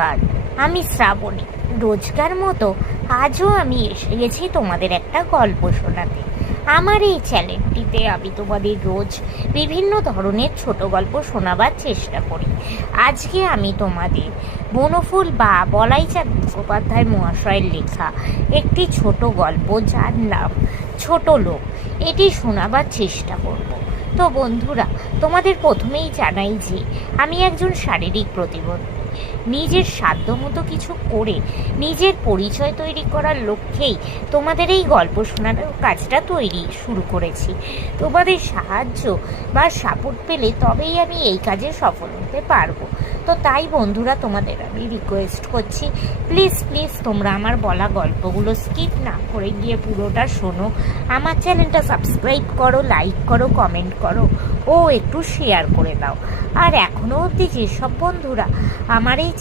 নমস্কার, আমি শ্রাবণী। রোজকার মতো আজও আমি এসে গেছি তোমাদের একটা গল্প শোনাতে। আমার এই চ্যানেলটিতে আমি তোমাদের রোজ বিভিন্ন ধরনের ছোট গল্প শোনাবার চেষ্টা করি। আজকে আমি তোমাদের বনফুল বা বলাইচাঁদ মুখোপাধ্যায় মহাশয়ের লেখা একটি ছোট গল্প, যার নাম ছোট লোক, এটি শোনাবার চেষ্টা করব। তো বন্ধুরা, তোমাদের প্রথমেই জানাই যে আমি একজন শারীরিক প্রতিবন্ধী। নিজের সাধ্যমতো কিছু করে নিজের পরিচয় তৈরি করার লক্ষ্যেই তোমাদের এই গল্প শোনানোর কাজটা শুরু করেছি। তোমাদের সাহায্য বা সাপোর্ট পেলে তবেই আমি এই কাজে সফল হতে পারবো। তো তাই বন্ধুরা, তোমাদের আমি রিকোয়েস্ট করছি, প্লিজ প্লিজ তোমরা আমার বলা গল্পগুলো স্কিপ না করে গিয়ে পুরোটা শোনো। আমার চ্যানেলটা সাবস্ক্রাইব করো, লাইক করো, কমেন্ট করো ও একটু শেয়ার করে দাও। আর এখনও অবধি যেসব বন্ধুরা আমার এই